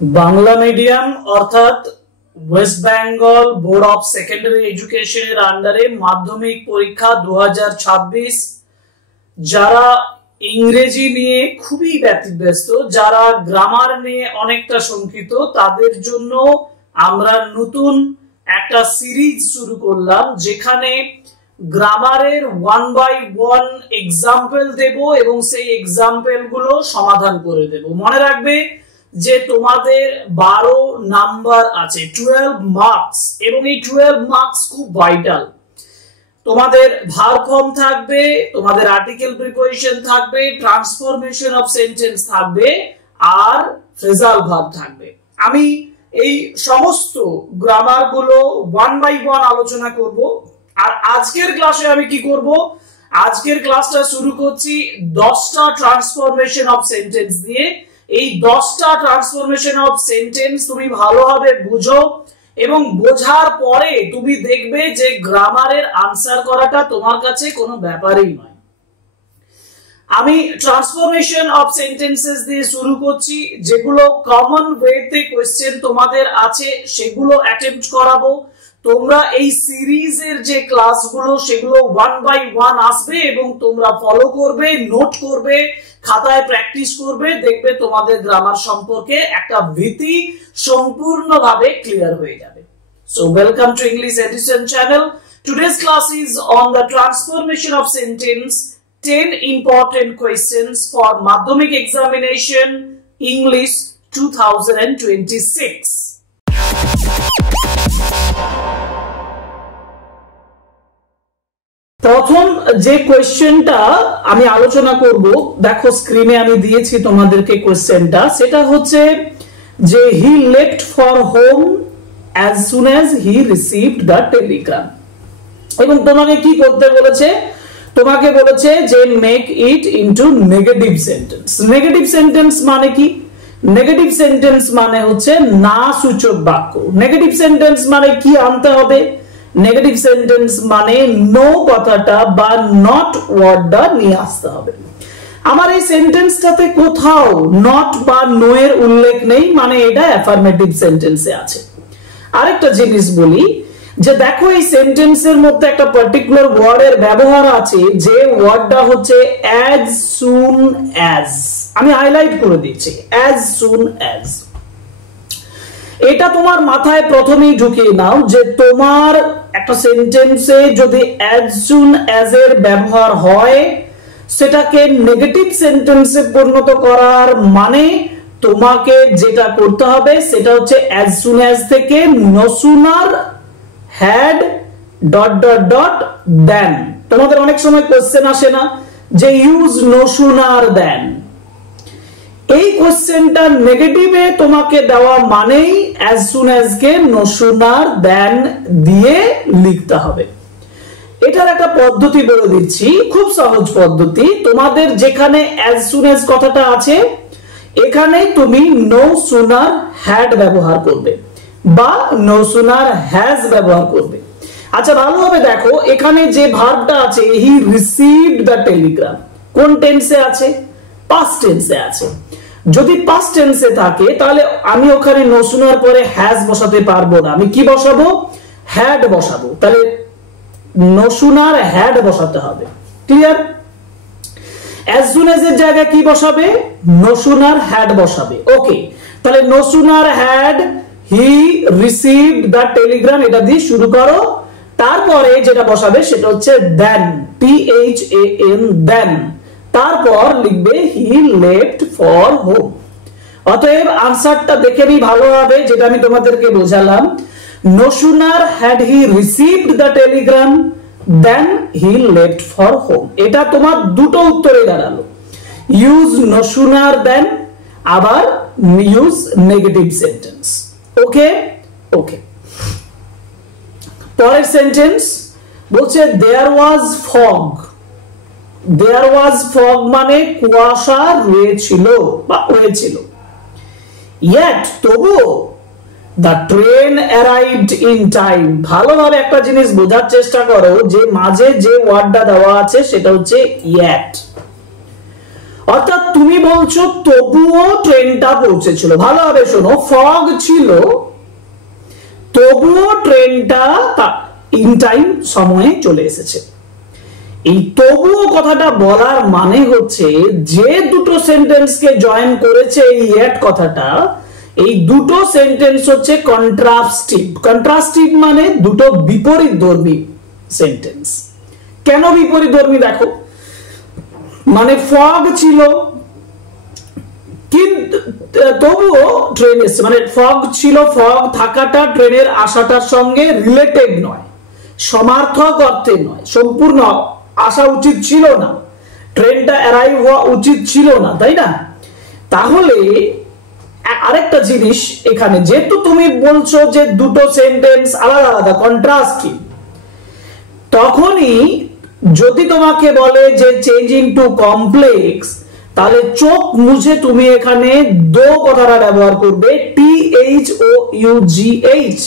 Bangla medium অর্থাৎ West Bengal board of secondary এডুকেশনের আন্ডারে মাধ্যমিক পরীক্ষা 2026 যারা ইংরেজি নিয়ে খুবই ব্যতিব্যস্ত, যারা গ্রামার নিয়ে অনেকটা শঙ্কিত, তাদের জন্য আমরা নতুন একটা সিরিজ শুরু করলাম যেখানে গ্রামারের 1 বাই 1 এক্সাম্পল দেব এবং সেই এক্সাম্পল গুলো সমাধান করে দেব। মনে রাখবে যে তোমাদের 12 নাম্বার আছে, 12 মার্কস, এবং এই 12 মার্কস খুব ভাইটাল। তোমাদের ভার্ব ফর্ম থাকবে, তোমাদের আর্টিকেল প্রিপোজিশন থাকবে, ট্রান্সফরমেশন অফ সেন্টেন্স থাকবে, আর ফ্রেজাল ভার্ব থাকবে। আমি এই সমস্ত গ্রামার গুলো 1 বাই 1 আলোচনা করব। আর আজকের ক্লাসে আমি কি করব, আজকের ক্লাসটা শুরু করছি 10টা ট্রান্সফরমেশন অফ সেন্টেন্স দিয়ে। এই 10টা ট্রান্সফরমেশন অফ সেন্টেন্স তুমি ভালোভাবে বুঝো এবং বোঝার পরে তুমি দেখবে যে গ্রামারের আনসার করাটা তোমার কাছে কোনো ব্যাপারই নয়। আমি ট্রান্সফরমেশন অফ সেন্টেন্সেস দিয়ে শুরু করছি, যেগুলো কমন ওয়েতে কোশ্চেন তোমাদের আছে সেগুলো অ্যাটেম্পট করাবো। তোমরা এই সিরিজের যে ক্লাসগুলো সেগুলো 1 বাই 1 আসবে এবং তোমরা ফলো করবে, নোট করবে, খাতায় প্র্যাকটিস করবে, দেখবে তোমাদের গ্রামার সম্পর্কে একটা ভীতি সম্পূর্ণভাবে ক্লিয়ার হয়ে যাবে। So welcome to English Edition channel. Today's class is on the transformation of sentence, 10 important questions for Madhyamik examination English 2026. প্রথম যে কোশ্চেনটা আমি আলোচনা করব, দেখো স্ক্রিনে আমি দিয়েছি তোমাদেরকে কোশ্চেনটা, সেটা হচ্ছে যে he left for home as soon as he received the telegram। এবং তোমাকে কি করতে বলেছে, তোমাকে বলেছে যে make it into negative sentence. Negative sentence মানে কি? নেগেটিভ সেন্টেন্স মানে হচ্ছে না সূচক বাক্য। নেগেটিভ সেন্টেন্স মানে কি আনতে হবে? নেগেটিভ সেন্টেন্স মানে নো কথাটা বা নট ওয়ার্ডটা নিয়ে আসতে হবে। আমার এই সেন্টেন্সটাতে কোথাও নট বা নো এর উল্লেখ নেই, মানে এটা অ্যাফার্মেটিভ সেন্টেন্সে আছে। আরেকটা জিনিস বলি যে দেখো এই সেন্টেন্সের মধ্যে একটা পার্টিকুলার ওয়ার্ডের ব্যবহার আছে, যে ওয়ার্ডটা হচ্ছে as soon as। আমি হাইলাইট করে দিচ্ছি, as soon as। এটা তোমার মাথায় প্রথমেই ঢুকিয়ে নাও যে তোমার একটা সেন্টেন্সে যদি as soon as এর ব্যবহার হয়, সেটাকে নেগেটিভ সেন্টেন্সে পরিণত করার মানে তোমাকে যেটা করতে হবে সেটা হচ্ছে as soon as থেকে no sooner had ... then। তোমাদের অনেক সময় কোশ্চেন আসে না যে ইউজ no sooner than। এই কোশ্চেনটা নেগেটিভে তোমাকে দেওয়া মানেই as soon as কে no sooner than দিয়ে লিখতে হবে। এটার একটা পদ্ধতি বলে দিচ্ছি, খুব সহজ পদ্ধতি। তোমাদের যেখানে as soon as কথাটা আছে এখানে তুমি no sooner had ব্যবহার করবে বা no sooner has ব্যবহার করবে। আচ্ছা ভালোভাবে দেখো, এখানে যে ভার্বটা আছে he received the telegram, কোন টেন্সে আছে? পাস্ট টেন্সে আছে। যদি পাস্ট টেন্সে থাকে তাহলে আমি ওখানে no sooner পরে has বসাতে পারবো না, আমি কি বসাবো? had বসাবো। তাহলে no sooner had বসাতে হবে। ক্লিয়ার? as soon as এর জায়গায় কি বসাবে? no sooner had বসাবে। ওকে, তাহলে no sooner had he received the telegram, এটা দিয়ে শুরু করো। তারপরে যেটা বসাবে সেটা হচ্ছে then, THAN, then। তারপর লিখবে he left for home। অতএব আনসারটা দেখে নি ভালোভাবে, যেটা আমি তোমাদেরকে বোঝালাম। no sooner had he received the telegram, then he left for home। এটা তোমার দুটো উত্তরে দাঁড়ালো, ইউজ no sooner than, আবার ইউজ নেগেটিভ সেন্টেন্স। ওকে ওকে, পরের সেন্টেন্স বলছে there was fog। there was fog মানে কুয়াশা রয়েছিল বা হয়েছিল। yet তবুও the train arrived in time। ভালোভাবে একটা জিনিস বোঝার চেষ্টা করো যে মাঝে যে ওয়ার্ডটা দেওয়া আছে সেটা হচ্ছে yet। অর্থাৎ তুমি বলছো তবুও ট্রেনটা পৌঁছেছিল। ভালোভাবে শোনো, ফগ ছিল তবুও ট্রেনটা ইন টাইম সময়ে চলে এসেছে। এই তবুও কথাটা বলার মানে হচ্ছে যে দুটো সেন্টেন্সকে জয়েন করেছে এই এট কথাটা, এই দুটো সেন্টেন্স হচ্ছে কন্ট্রাস্টিভ। কন্ট্রাস্টিভ মানে দুটো বিপরীতধর্মী সেন্টেন্স। কেন বিপরীতধর্মী দেখো, মানে ফগ ছিল কিন্তু তবুও ট্রেন এসেছে, মানে ফগ ছিল, ফগ থাকাটা ট্রেনের আসাটার সঙ্গে রিলেটেড নয়, সমার্থক অর্থে নয়, সম্পূর্ণ আসা উচিত ছিল না, ট্রেনটা অ্যারাইভ হওয়া উচিত ছিল না, তাই না? তাহলে আরেকটা জিনিস এখানে, যেহেতু তুমি বলছো যে দুটো সেন্টেন্স আলাদা আলাদা কন্ট্রাস্টিং, তখনই যদি তোমাকে বলে যে চেঞ্জিং টু কমপ্লেক্স, তাহলে চোখ মুছে তুমি এখানে দো কথাটা ব্যবহার করবে, THOUGH।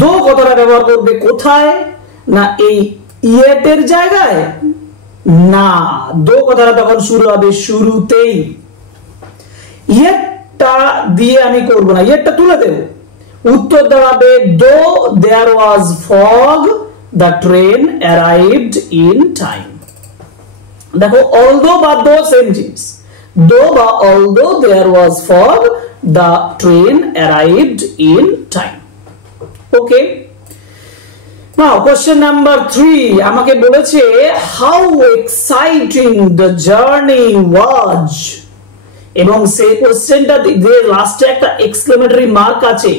দো কথাটা ব্যবহার করবে কোথায়? না এই ইয়েটের জায়গায় না, দো কথাটা তখন শুরু হবে শুরুতেই। ইয়েটটা দিয়ে আমি করবো না, ইয়েটটা তুলে দেব। উত্তর দাঁড়াবে দো দেয়ার ওয়াজ fog the train arrived in time। দেখো although বা though same জিনিস, though বা although there was fog the train arrived in time। okay, now question number 3 আমাকে বলেছে how exciting the journey was, এবং সেই কোশ্চেনটা দিয়ে লাস্টে একটা এক্সক্লেমেটরি মার্ক আছে,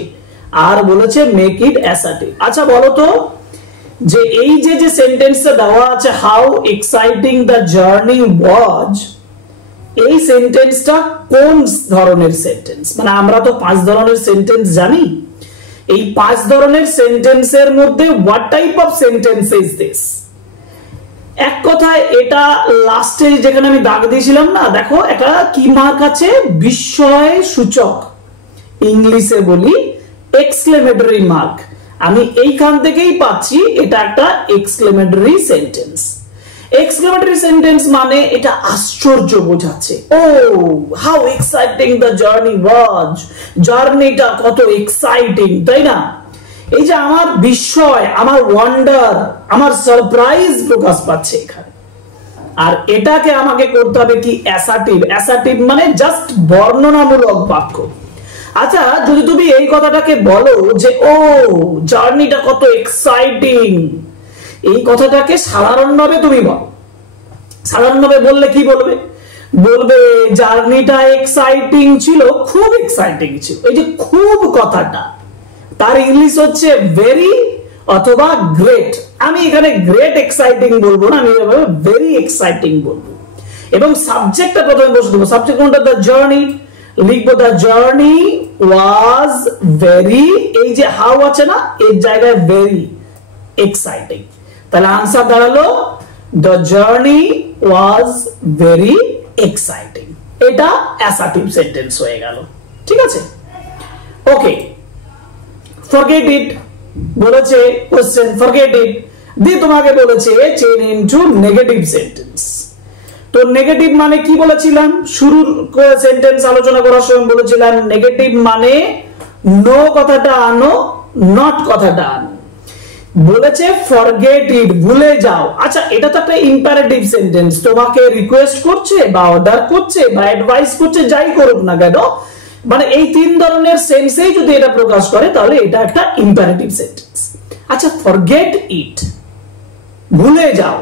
আর বলেছে মেক ইট অ্যাসার্টিভ। আচ্ছা বলো তো, যে এই যে সেন্টেন্সটা দেওয়া আছে হাউ এক্সাইটিং দ্য জার্নি ওয়াজ, এই সেন্টেন্সটা কোন ধরনের সেন্টেন্স? মানে আমরা তো 5 ধরনের সেন্টেন্স জানি, এই 5 ধরনের সেন্টেন্সের মধ্যে what type of sentence is this? এক কথায় এটা লাস্টে যেখানে আমি দাগ দিয়েছিলাম না, দেখো এটা কি মার্ক আছে? বিস্ময় সূচক, ইংলিশে বলি এক্সক্লেমেটরি মার্ক। আমি এইখান থেকেই পাচ্ছি এটা একটা এক্সক্লেমেটরি সেন্টেন্স। এক্সক্লেমেটরি সেন্টেন্স মানে এটা আশ্চর্য বোঝাচ্ছে, ও how exciting the journey was, জার্নিটা কত এক্সাইটিং, তাই না? এই যে আমার বিস্ময়, আমার ওয়ান্ডার, আমার সারপ্রাইজ প্রকাশ পাচ্ছে এখানে। আর এটাকে আমাকে করতে হবে কি? অ্যাসার্টিভ। অ্যাসার্টিভ মানে জাস্ট বর্ণনামূলক বাক্য। আচ্ছা যদি তুমি এই কথাটাকে বলো যে ও জার্নিটা কত এক্সাইটিং, এই কথাটাকে সাধারণভাবে তুমি বলো, সাধারণভাবে বললে কি বলবে? বলবে জার্নিটা এক্সাইটিং ছিল, খুব এক্সাইটিং ছিল। এই যে খুব কথাটা, তার ইংলিশ হচ্ছে ভেরি অথবা গ্রেট। আমি এখানে গ্রেট এক্সাইটিং বলবো না, আমি ভেরি এক্সাইটিং বলবো। এবং সাবজেক্টটা প্রথমে বসে দেবো। সাবজেক্ট কোনটা? The journey. লিখবো দ্য জার্নি ওয়াজ ভেরি, এই যে হাউ আছে না, এর জায়গায় ভেরি এক্সাইটিং। তাহলে আনসার দাঁড়ালো the journey was very exciting. এটা অ্যাসার্টিভ সেন্টেন্স হয়ে গেল। ঠিক আছে, ওকে। ফরগেট ইট বলেছে কোশ্চেন, ফরগেট ইট দিয়ে তোমাকে বলেছে চেঞ্জ ইনটু নেগেটিভ সেন্টেন্স। তো নেগেটিভ মানে কি বলেছিলাম? শুরুর সেন্টেন্স আলোচনা করার সময় বলেছিলাম নেগেটিভ মানে নো কথাটা আনো, নট কথাটা আনো। বলেছে ফরগেট ইট, ভুলে যাও। আচ্ছা এটা তো একটা ইম্পারেটিভ সেন্টেন্স, তোমাকে রিকোয়েস্ট করছে বা অর্ডার করছে বা অ্যাডভাইস করছে, যাই করুক না কেন, মানে এই 3 ধরনের সেন্সেই যদি এটা প্রকাশ করে তাহলে এটা একটা ইম্পারেটিভ সেন্টেন্স। আচ্ছা ফরগেট ইট, ভুলে যাও,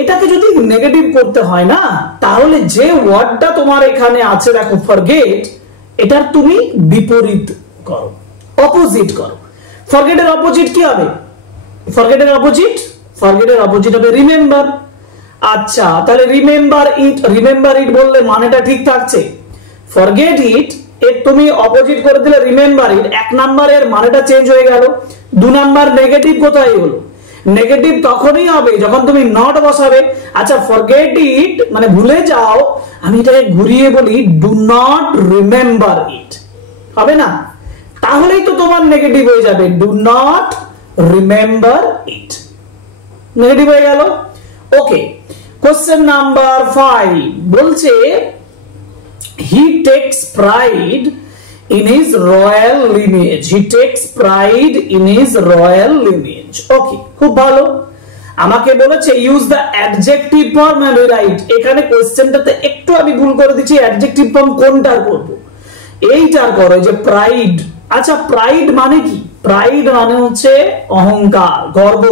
এটাকে যদি নেগেটিভ করতে হয় না, তাহলে যে ওয়ার্ডটা তোমার এখানে আছে দেখো ফরগেট, এটার তুমি বিপরীত করো, অপোজিট করো। ফরগেটের অপোজিট কি হবে? ফরগেটের অপোজিট, ফরগেটের অপোজিট হবে রিমেম্বার। আচ্ছা তাহলে রিমেম্বার ইট, রিমেম্বার ইট বললে মানেটা ঠিক থাকছে। ফরগেট ইট এর তুমি অপোজিট করে দিলে রিমেম্বার ইট, 1 নাম্বারের মানেটা চেঞ্জ হয়ে গেল। 2 নাম্বার নেগেটিভ কোথায় হলো? নেগেটিভ তখনই হবে যখন তুমি নট বসাবে। আচ্ছা ফরগেট ইট মানে ভুলে যাও, আমি এটাকে ঘুরিয়ে বলি ডু নট রিমেম্বার ইট, হবে না? তাহলেই তো তোমার নেগেটিভ হয়ে যাবে, do not remember it, negative হয়ে গেল। ওকে, কোশ্চেন নাম্বার 5 বলছে he takes pride in his royal lineage. He takes pride in his royal lineage. ওকে, খুব ভালো। আমাকে বলেছে use the adjective form and write. এখানে কোশ্চেনটাতে একটু আমি ভুল করে দিচ্ছি, অ্যাডজেক্টিভ ফর্ম কোনটার করব, এইটার করো, যে প্রাইড। আচ্ছা, প্রাইড মানে কি? প্রাইড মানে হচ্ছে অহংকার, গর্ব।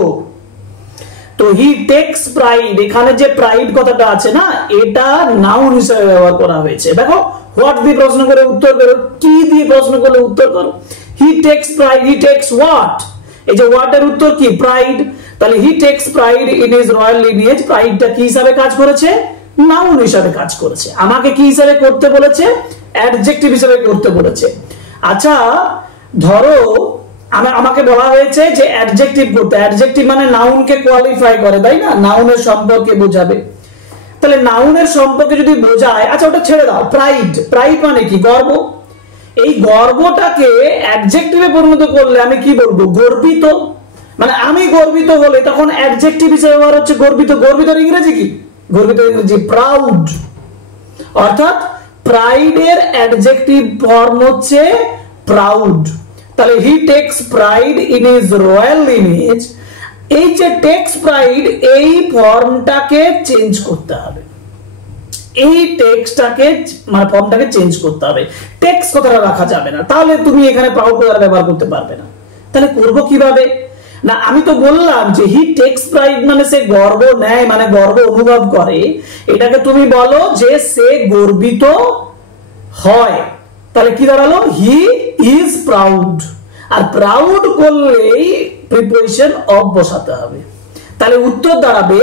তো হি টেক্স প্রাইড, এখানে যে প্রাইড কথাটা আছে না, এটা নাউন হিসেবে ব্যবহার করা হয়েছে। দেখো, হোয়াট দিয়ে প্রশ্ন করে উত্তর করো, কি দিয়ে প্রশ্ন করলে উত্তর করো। He takes pride, he takes what, এই যে হোয়াট এর উত্তর কি? প্রাইড। তাহলে he takes pride in his royal lineage, প্রাইডটা কি হিসাবে কাজ করেছে? নাউন হিসাবে কাজ করেছে। আমাকে কি হিসাবে করতে বলেছে? অ্যাডজেক্টিভ হিসাবে করতে বলেছে। আচ্ছা, ধরো আমাকে বলা হয়েছে যে অ্যাডজেক্টিভ করতে, অ্যাডজেক্টিভ মানে নাউনকে কোয়ালিফাই করে, তাই না? নাউনের সম্পর্কে বোঝাবে। তাহলে নাউনের সম্পর্কে যদি বোঝায়, আচ্ছা ওটা ছেড়ে দাও। প্রাইড, প্রাইড মানে কি? গর্ব। এই গর্বটাকে অ্যাডজেক্টিভে পরিণত করলে আমি কি বলবো? গর্বিত। মানে আমি গর্বিত হলে তখন অ্যাডজেক্টিভ হিসেবে ব্যবহার হচ্ছে গর্বিত। গর্বিতর ইংরেজি কি? গর্বিতর ইংরেজি প্রাউড। অর্থাৎ প্রাইডের অ্যাডজেক্টিভ ফর্ম হচ্ছে প্রাউড। তাহলে he takes pride in his royal lineage, এই যে টেক্স প্রাইড, এই ফর্মটাকে চেঞ্জ করতে হবে। এই টেক্সটটাকে মানে ফর্মটাকে চেঞ্জ করতে হবে। টেক্স কথাটা রাখা যাবে না, তাহলে তুমি এখানে প্রাউড কথাটা ব্যবহার করতে পারবে না। তাহলে করব কিভাবে? না, আমি তো বললাম যে হি টেক্স প্রাইড মানে সে গর্ব নেয়, মানে গর্ব অনুভব করে। এটাকে তুমি বলো যে সে গর্বিত হয়। তাহলে কি দাঁড়ালো? He is proud. Are proud করলেই প্রিপোজিশন অফ বসাতে হবে। তাহলে উত্তর দাঁড়াবে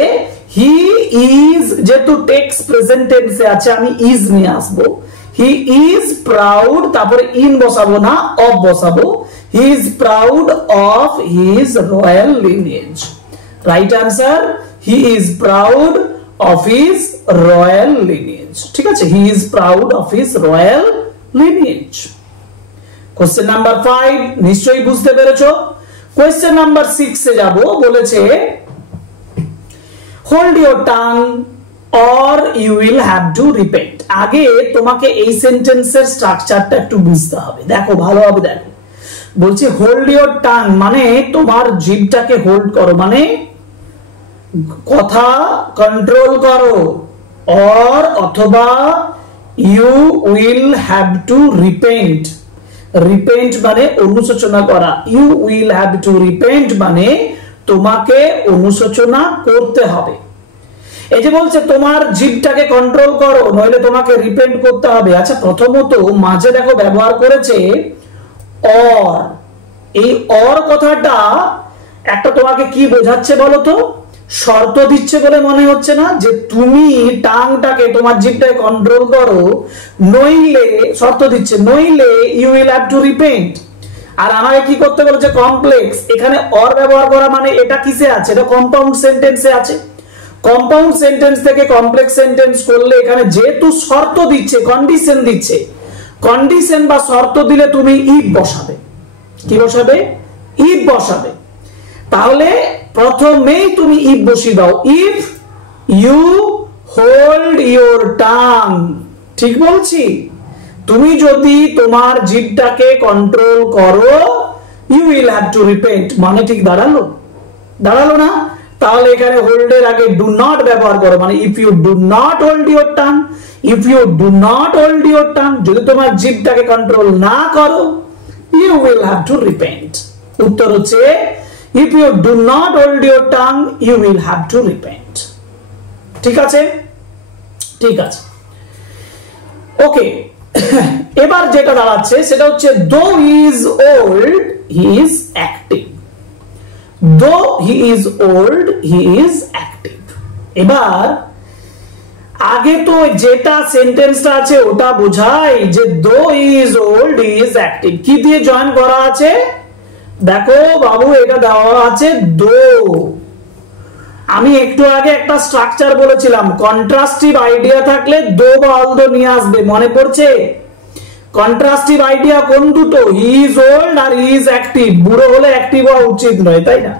হি ইজ, যেহেতু টেক্স প্রেজেন্ট টেন্সে আছে আমি ইজ নিয়ে আসবো। হি ইজ প্রাউড, তারপরে ইন বসাবো না, অফ বসাবো। He is proud of his royal lineage. Right answer, he is proud of his royal lineage. ঠিক আছে, he is proud of his royal lineage. Question number 5 নিশ্চয়ই বুঝতে পেরেছো। কোশ্চেন নাম্বার 6 এ যাব। বলেছে hold your tongue or you will have to repent. আগে তোমাকে এই সেন্টেন্সের স্ট্রাকচারটা একটু বুঝতে হবে। দেখো ভালোভাবে দেখো। বলছে হোল্ড ইওর টাং মানে তোমার জিভটাকে হোল্ড করো, মানে কথা কন্ট্রোল করো। অর অথবা you will have to repent. Repent মানে অনুশোচনা করা। You will have to repent মানে তোমাকে অনুশোচনা করতে হবে। এই যে বলছে তোমার জিভটাকে কন্ট্রোল করো, নইলে তোমাকে রিপেন্ট করতে হবে। আচ্ছা, প্রথমত মাঝে দেখো ব্যবহার করেছে অর। এই অর কথাটা একটা তোমাকে কি বোঝাচ্ছে বলো তো? শর্ত দিচ্ছে বলে মনে হচ্ছে না? যে তুমি টাংটাকে, তোমার জিভটাকে কন্ট্রোল করো, নইলে, শর্ত দিচ্ছে, নইলে you will have to repent. আর আমাকে কি করতে বলেছে? কমপ্লেক্স। এখানে অর ব্যবহার করা মানে এটা কিসে আছে? এটা কম্পাউন্ড সেন্টেন্সে আছে। কম্পাউন্ড সেন্টেন্স থেকে কমপ্লেক্স সেন্টেন্স করলে এখানে যেহেতু শর্ত দিচ্ছে, কন্ডিশন দিচ্ছে, কন্ডিশন বা শর্ত দিলে তুমি ইফ বসাবে। কি বসাবে? ইফ বসাবে। তাহলে প্রথমেই তুমি ইফ বসিয়ে দাও। If you hold your tongue. ঠিক বলছি? তুমি যদি তোমার জিভটাকে কন্ট্রোল করো, you will have to repent মানে ঠিক দাঁড়ালো? দাঁড়ালো না? তাহলে এখানে হোল্ডের আগে ডু নট ব্যবহার করো, মানে if you do not hold your tongue, if you do not hold your tongue, যদি তোমার জিভটাকে কন্ট্রোল না করো, you will have to repent. উত্তর হচ্ছে if you do not hold your tongue you will have to repent। ঠিক আছে, ঠিক আছে, ওকে। এবার যেটা দাঁড়াচ্ছে সেটা হচ্ছে though he is old he is active। though he is old he is active। এবার আগে তো যেটা সেন্টেন্সটা আছে ওটা বোঝায় যে though he is old he is active। কি দিয়ে জয়েন করা আছে? দেখো বাবু, এটা দেওয়া আছে দো। আমি একটু আগে একটা স্ট্রাকচার বলেছিলাম, কন্ট্রাস্টিভ আইডিয়া থাকলে দো বা অলদো নিয়ে আসবে, মনে পড়ছে? কন্ট্রাস্টিভ আইডিয়া কোন দুটো? হি ইজ ওল্ড আর হি ইজ অ্যাক্টিভ। বুড়ো হলে অ্যাক্টিভ হওয়া উচিত নয়, তাই না?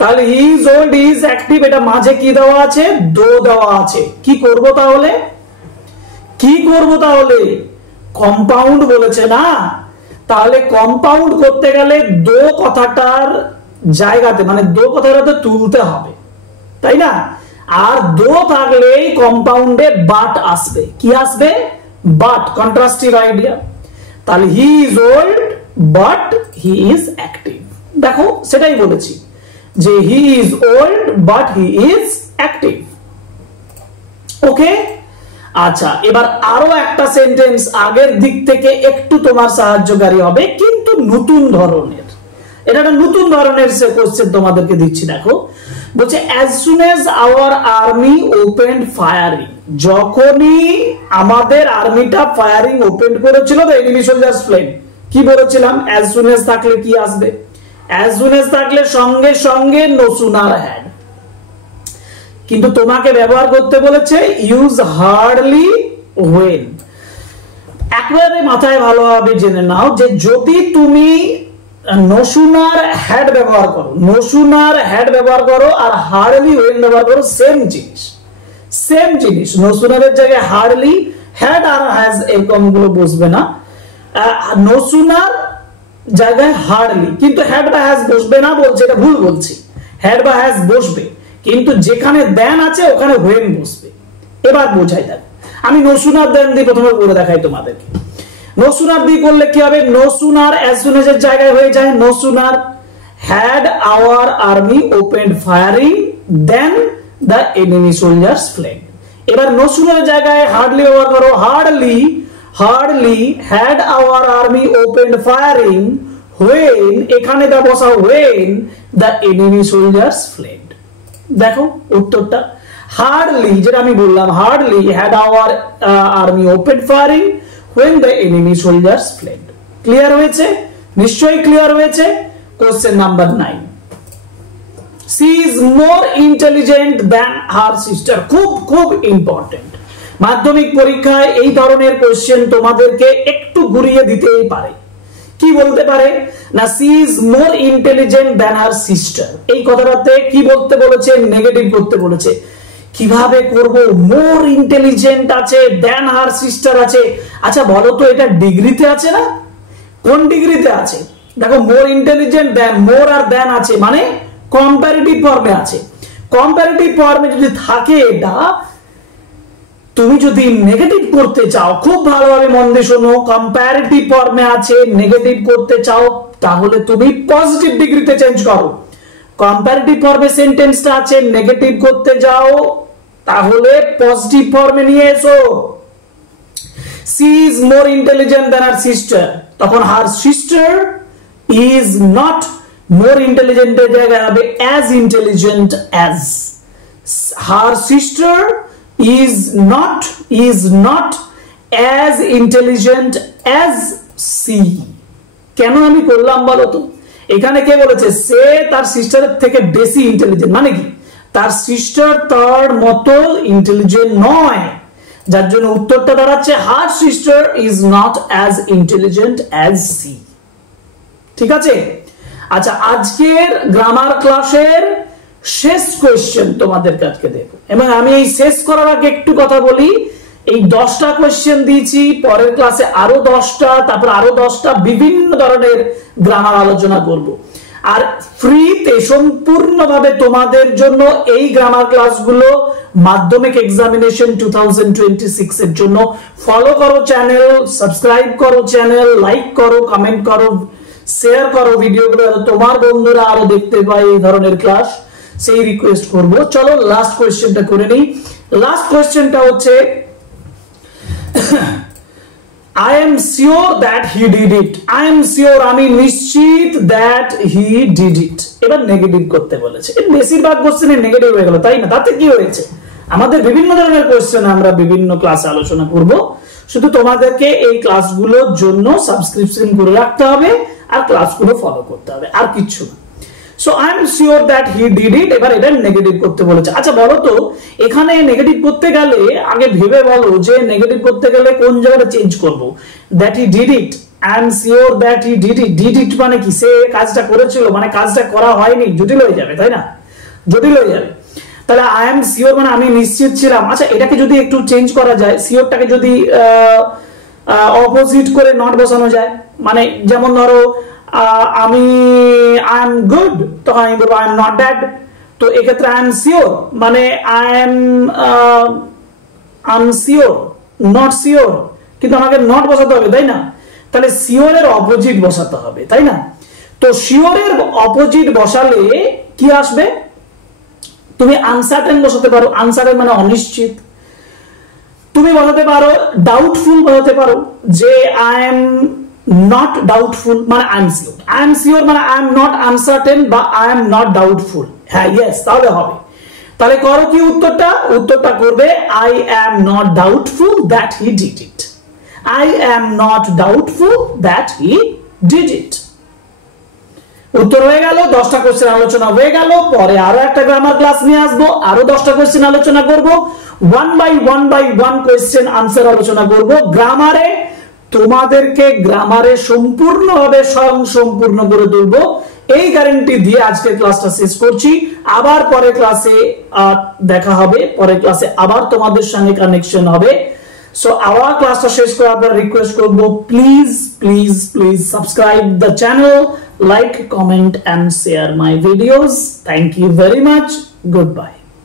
তাহলে he is old, he is active, এটা মাঝে কি দেওয়া আছে? দো দেওয়া আছে। কি করব তাহলে? কি করব তাহলে? কম্পাউন্ড বলেছে না, তাহলে কম্পাউন্ড করতে গেলে দো কথাটার জায়গাতে মানে দো কথাটাতে তুলতে হবে, তাই না? আর দো থাকলেই কম্পাউন্ডে বাট আসবে। কি আসবে? But, contrastive idea. তাহলে he is old but he is active. দেখো সেটাই বলেছি যে he is old but he is active. Okay, আচ্ছা এবার আরো একটা সেন্টেন্স আগের দিক থেকে একটু তোমার সাহায্যকারী হবে, কিন্তু নতুন ধরনের। এটা একটা নতুন ধরনের কোশ্চেন তোমাদেরকে দিচ্ছি। দেখো বলছে as soon as our army opened firing, যখনই আমাদের আর্মিটা ফায়ারিং ওপেন করেছিল the enemy soldiers fled। কি বলেছিলাম? as soon as থাকলে কি আসবে? as soon as থাকলে সঙ্গে সঙ্গে no sooner had, কিন্তু তোমাকে ব্যবহার করতে বলেছে ইউজ হার্ডলি when। একবারে মাথায় ভালোভাবে জেনে নাও যে যদি তুমি no sooner had ব্যবহার করো, no sooner had ব্যবহার করো আর হার্ডলি when ব্যবহার করো, সেম জিনিস, সেম জিনিস। no sooner এর জায়গায় হার্ডলি, had আর has এরকম গুলো বসবে না। no sooner জায়গায় হার্ডলি, কিন্তু had বা has বসবে না বলছে, এটা ভুল বলছি। had বা has বসবে, কিন্তু যেখানে দেন আছে ওখানে when বসবে। এবার বোঝাই দেন, আমি no sooner দেন দিয়ে প্রথমে করে দেখাই তোমাদেরকে। no sooner দিয়ে করলে কি হবে? no sooner as soon as এর জায়গায় হয়ে যায় no sooner had our army opened firing then the enemy soldiers fled। এবার no sooner এর জায়গায় হার্ডলি ব্যবহার করো, hardly, hardly had our army opened firing when, এখানে দা বসাও when the enemy soldiers fled। দেখো উত্তরটা হার্ডলি, যেটা আমি বললাম hardly had our army opened firing when the enemy soldiers fled। Clear হয়েছে? নিশ্চয়ই ক্লিয়ার হয়েছে। Question number 9, she is more intelligent than her sister। খুব খুব ইম্পর্টেন্ট, মাধ্যমিক পরীক্ষায় এই ধরনের কোশ্চেন তোমাদেরকে একটু ঘুরিয়ে দিতেই পারে। কি বলতে পারে না, she is more intelligent than her sister, এই কথাটাতে কি বলতে বলেছে? নেগেটিভ করতে বলেছে। কিভাবে করব? মোর ইন্টেলিজেন্ট আছে, দেন হার সিস্টার আছে। আচ্ছা বলো তো এটা ডিগ্রিতে আছে না? কোন ডিগ্রিতে আছে? দেখো মোর ইন্টেলিজেন্ট দেন, মোর আর দেন আছে মানে কম্পারেটিভ ফর্মে আছে। কম্পারেটিভ ফর্মে যদি থাকে এটা, তুমি যদি নেগেটিভ করতে চাও, খুব ভালোভাবে মন দিয়ে শোনো, কম্পারেটিভ ফর্মে আছে, নেগেটিভ করতে চাও তাহলে তুমি পজিটিভ ডিগ্রিতে চেঞ্জ করো। কম্পারেটিভ ফর্মে সেন্টেন্সটা আছে, নেগেটিভ করতে যাও তাহলে পজিটিভ ফর্মে নিয়ে এসো। she is more intelligent than her sister, তখন her sister is not more intelligent এর জায়গায় হবে as intelligent as। her sister is not as intelligent as she। কেন আমি করলাম বলো তো? এখানে কে বলেছে? সে তার সিস্টারের থেকে বেশি ইন্টেলিজেন্ট, মানে কি তার সিস্টার তার মতো ইন্টেলিজেন্ট নয়, যার জন্য উত্তরটা দাঁড়াচ্ছে her sister is not as intelligent as she. ঠিক আছে? আচ্ছা আজকের গ্রামার ক্লাসের শেষ কোয়েশ্চেন তোমাদের কাছে দেব, এবং আমি এই শেষ করার আগে একটু কথা বলি। এই 10টা কোয়েশ্চেন দিয়েছি, পরের ক্লাসে আরো 10টা, তারপর আরো 10টা বিভিন্ন ধরনের গ্রামার আলোচনা করব। আর ফ্রিতে সম্পূর্ণভাবে তোমাদের জন্য এই গ্রামার ক্লাসগুলো মাধ্যমিক এক্সামিনেশন 2026 এর জন্য। ফলো করো চ্যানেল, সাবস্ক্রাইব করো চ্যানেল, লাইক করো, কমেন্ট করো, শেয়ার করো ভিডিওগুলো, তোমার বন্ধুরা আরো দেখতে পায় এই ধরনের ক্লাস, সেই রিকোয়েস্ট করব। চলো লাস্ট কোয়েশ্চেনটা করে নিই। লাস্ট কোয়েশ্চেনটা হচ্ছে I am sure that he did it। I am sure, আমি নিশ্চিত that he did it। এবার নেগেটিভ করতে বলেছে। বেশিরভাগ কোশ্চেনে নেগেটিভ হয়ে গেল, তাই না? তাতে কি হয়েছে? আমাদের বিভিন্ন ধরনের কোশ্চেন আমরা বিভিন্ন ক্লাসে আলোচনা করব। শুধু তোমাদেরকে এই ক্লাসগুলোর জন্য সাবস্ক্রিপশন করে রাখতে হবে আর ক্লাসগুলো ফলো করতে হবে, আর কিছু না। So I am sure that he did it. এবার এটা নেগেটিভ করতে বলেছে। আচ্ছা বলো তো এখানে নেগেটিভ করতে গেলে আগে ভেবে বলো যে নেগেটিভ করতে গেলে কোন জায়গাটা চেঞ্জ করব। That he did it I am sure that he did it মানে কি, সে কাজটা করেছিল মানে কাজটা করা হয়নি, জটিল হয়ে যাবে তাই না, জটিল হয়ে যাবে। তাহলে আই এম শিওর মানে আমি নিশ্চিত ছিলাম। আচ্ছা এটাকে যদি একটু চেঞ্জ করা যায়, শিওরটাকে যদি অপোজিট করে নট বসানো যায়, মানে যেমন ধরো আমি আই এম গুড, তখন আমি বলবো আই এম নট ব্যাড। তো এক্ষেত্রে আই এম শিওর মানে আই এম আনসিওর, নট শিওর, কিন্তু আমাকে নট বসাতে হবে তাই না, তাহলে শিওরের অপোজিট বসাতে হবে তাই না। তো শিওরের অপোজিট বসালে কি আসবে, তুমি আনসার্টেন বসাতে পারো, আনসার্টেন মানে অনিশ্চিত। তুমি বসাতে পারো ডাউটফুল, বসাতে পারো যে আই এম নট ডাউটফুল মানে I am sure, I am sure মানে আই এম নট আনসার্টেন বা আই এম নট ডাউটফুল। হ্যাঁ ইয়েস, তাহলে হবে। তাহলে করো কি উত্তরটা, উত্তরটা করবে I am not doubtful that he did it, I am not doubtful that he did it. উত্তর হয়ে গেল, 10টা কোশ্চেন আলোচনা হয়ে গেল। পরে আরো একটা গ্রামার ক্লাস নিয়ে আসবো, আরো 10টা কোশ্চেন আলোচনা করব, 1 বাই 1 কোশ্চেন আনসার আলোচনা করব গ্রামারে। তোমাদেরকে গ্রামারে সম্পূর্ণভাবে স্বয়ং সম্পূর্ণ করে তুলবো, এই গ্যারান্টি দিয়ে আজকের ক্লাসটা শেষ করছি। আবার পরের ক্লাসে দেখা হবে, পরের ক্লাসে আবার তোমাদের সঙ্গে কানেকশন হবে। সো আবার ক্লাসটা শেষ করার পর রিকোয়েস্ট করব, please please please subscribe the channel, like, comment and share my videos. Thank you very much. Goodbye.